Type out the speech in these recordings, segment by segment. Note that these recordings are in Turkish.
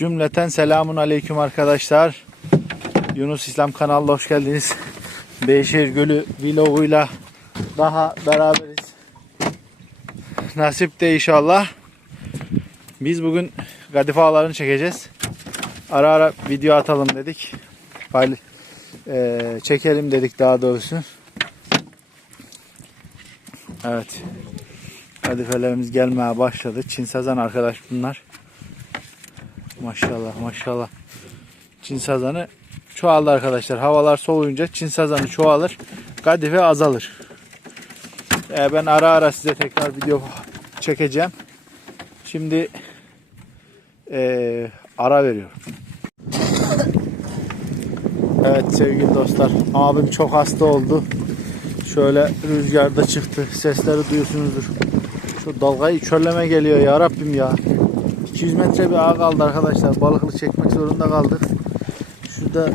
Cümleten selamun aleyküm arkadaşlar. Yunus İslam kanalına hoş geldiniz. Beyşehir Gölü vloguyla daha beraberiz. Nasip de inşallah. Biz bugün kadife ağlarını çekeceğiz. Ara ara video atalım dedik. Payla- eee, çekelim dedik daha doğrusu. Evet. Kadifelerimiz gelmeye başladı. Çin sazan arkadaş bunlar. Maşallah maşallah. Çin sazanı çoğaldı arkadaşlar. Havalar soğuyunca Çin sazanı çoğalır. Kadife azalır. Ee, ben ara ara size tekrar video çekeceğim. Şimdi ee, ara veriyorum. Evet sevgili dostlar. Abim çok hasta oldu. Şöyle rüzgarda çıktı. Sesleri duyuyorsunuzdur. Şu dalgayı çölleme geliyor ya Rabbim ya. 200 metre bir ağ kaldı arkadaşlar. Balıklı çekmek zorunda kaldık. Şurada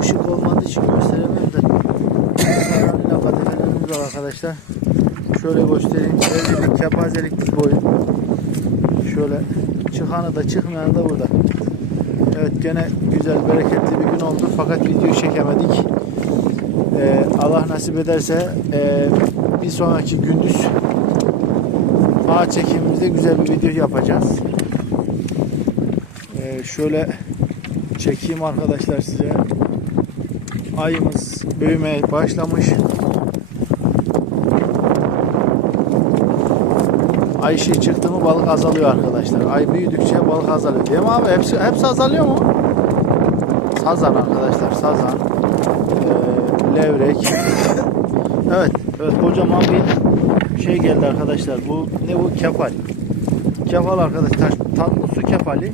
ışık olmadığı için gösteremem de. Karanlıkla kadifelerimiz var arkadaşlar. Şöyle göstereyim. Evlilik, kepazelik biz boyu. Şöyle çıkanı da çıkmayanı da burada. Evet gene güzel bereketli bir gün oldu fakat video çekemedik. Ee, Allah nasip ederse ee, bir sonraki gündüz ağaç çekimimizde güzel bir video yapacağız. Ee, şöyle çekeyim arkadaşlar size. Ayımız büyümeye başlamış. Ay şey çıktı mı balık azalıyor arkadaşlar. Ay büyüdükçe balık azalıyor. Değil mi abi? Hepsi, hepsi azalıyor mu? Sazan arkadaşlar. Sazan. Ee, levrek. Evet. Evet kocaman bir şey geldi arkadaşlar. Bu ne bu? Kefal. Kefal arkadaşlar. Tatlı su kefali.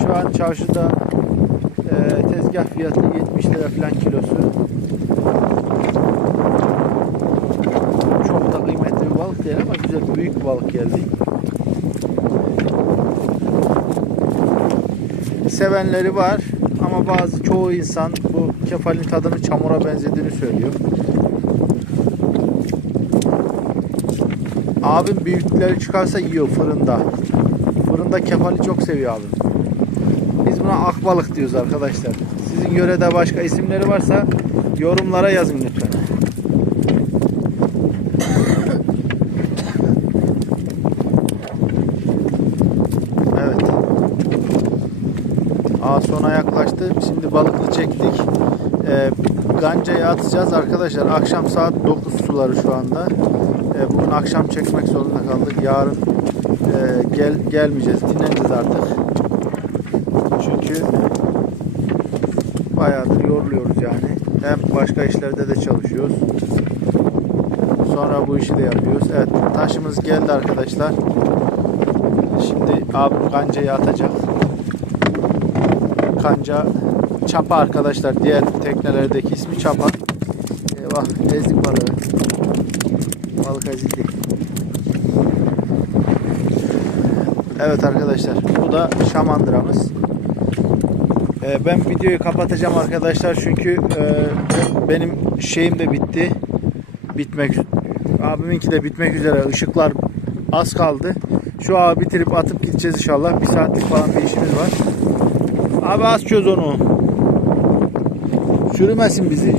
Şu an çarşıda e, tezgah fiyatı 70 lira falan kilosu. Çok da kıymetli bir balık değil ama güzel büyük balık geldi. Sevenleri var ama bazı çoğu insan bu kefalin tadını çamura benzediğini söylüyor. Abim büyükleri çıkarsa yiyor fırında. Fırında kefali çok seviyor abim. Biz buna akbalık diyoruz arkadaşlar. Sizin yörede başka isimleri varsa yorumlara yazın lütfen. Evet. Aa sona yaklaştı. Şimdi balıklı çektik. Ee, gancayı atacağız arkadaşlar. Akşam saat 9 suları şu anda. Ee, bugün akşam çekmek zorunda kaldık. Yarın e, gel gelmeyeceğiz. Dinleneceğiz artık. Çünkü bayağıdır yoruluyoruz yani. Hem başka işlerde de çalışıyoruz. Sonra bu işi de yapıyoruz. Evet taşımız geldi arkadaşlar. Şimdi abim kancayı atacak. Kanca çapa arkadaşlar. Diğer teknelerdeki ismi çapa. Eyvah ezdik balığı. Ezildi. Evet arkadaşlar. Bu da şamandıramız. Ee, ben videoyu kapatacağım arkadaşlar çünkü e, benim şeyim de bitti. Bitmek abiminki de bitmek üzere. Işıklar az kaldı. Şu ağı bitirip atıp gideceğiz inşallah. Bir saatlik falan bir işimiz var. Abi az çöz onu. Sürümesin bizi.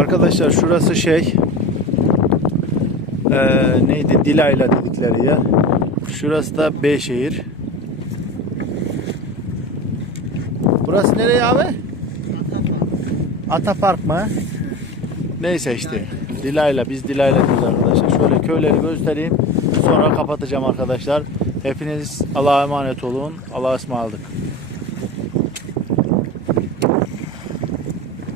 Arkadaşlar şurası şey eee, neydi Dilayla dedikleri yer. Şurası da Beyşehir. Burası nereye abi? Atapark mı? Neyse işte. Dilayla biz Dilayla diyoruz arkadaşlar. Şöyle köyleri göstereyim. Sonra kapatacağım arkadaşlar. Hepiniz Allah'a emanet olun. Allah'a ısmarladık.